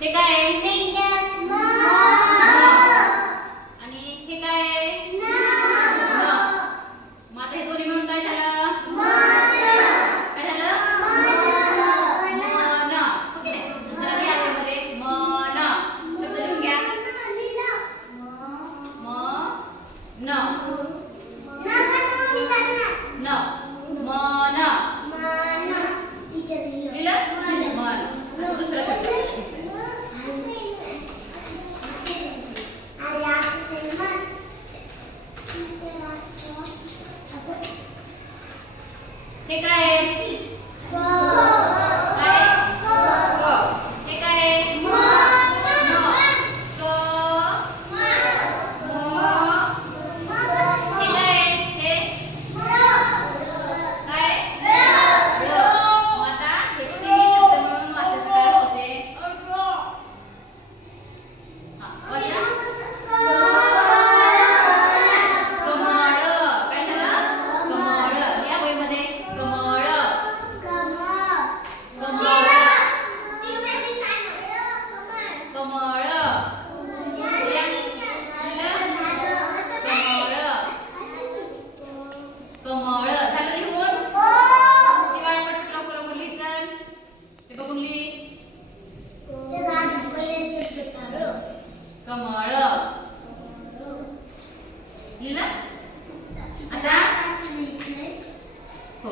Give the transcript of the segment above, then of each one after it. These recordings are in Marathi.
हे काय आहे? म. आणि हे काय आहे? न. मग आता हे दोन्ही मिळून काय झालं? काय झालं? मन. ओके चला लिहा त्यामध्ये मन. शब्द लिहून घ्या. न न मन. लिहिलं? मन. आता दुसरा शब्द हे काय आहे? कमळ. लिहिलं? आता हो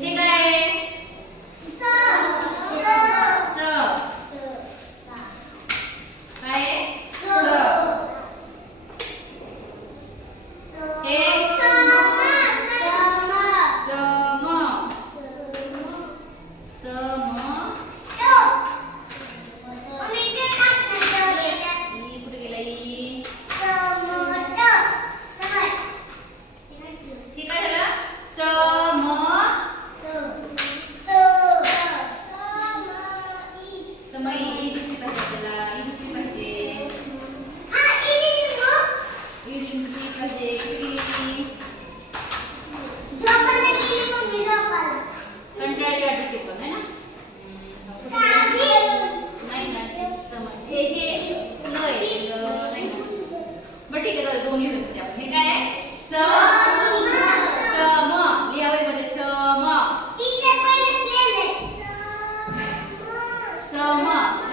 हे काय आहे? स. काय आहे? हे सम. कुठे गेला? हे काय झालं? सम. समई. ई दुसरी पाहिजे त्याला. ई दुसरी पाहिजे. ई दुसरी पाहिजे. कंटाळली वाटते ते पण है ना? नाही ना सम. हे लय नाही ना. बरं ठीक आहे दोन्ही होते आपण. हे काय आहे? सम. लिहावं मध्ये सम. सम.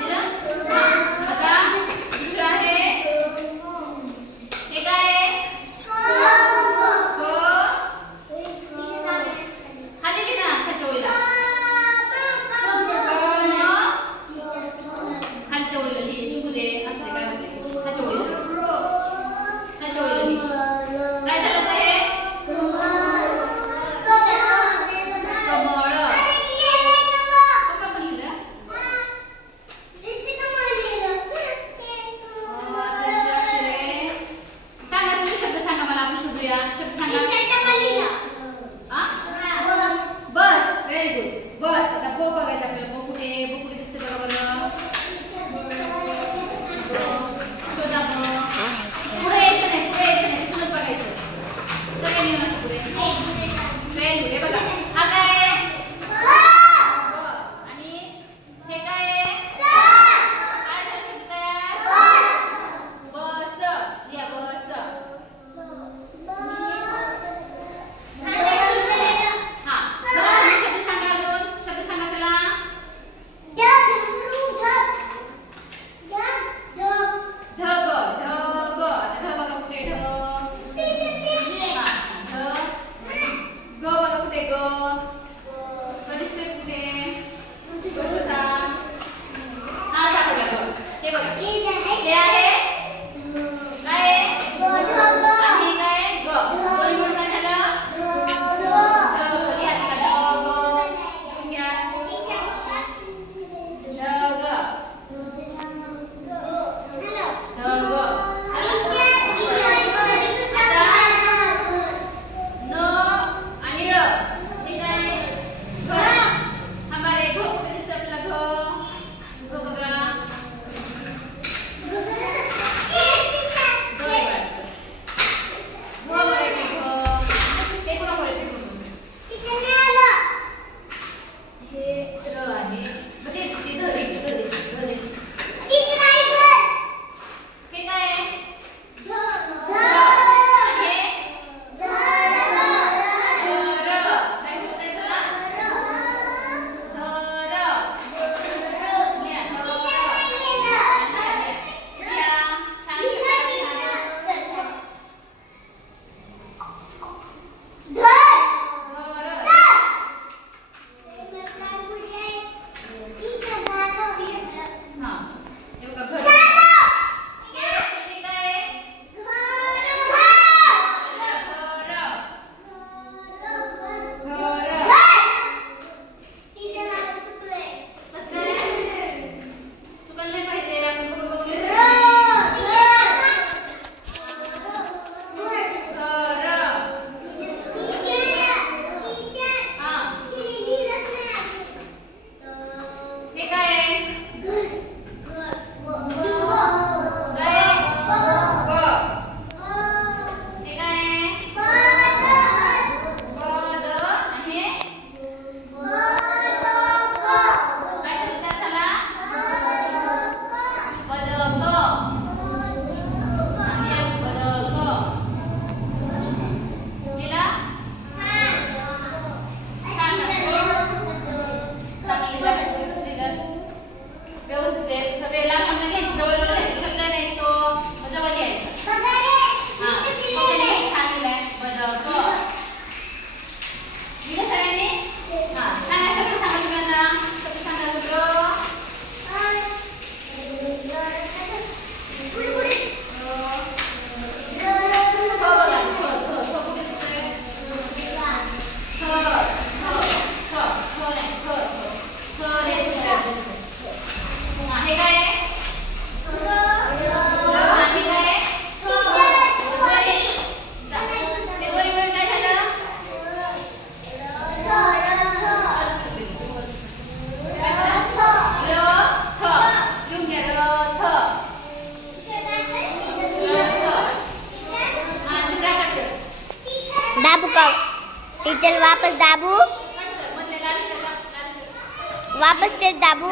चल वापस दाबू, वापस तेच दाबू.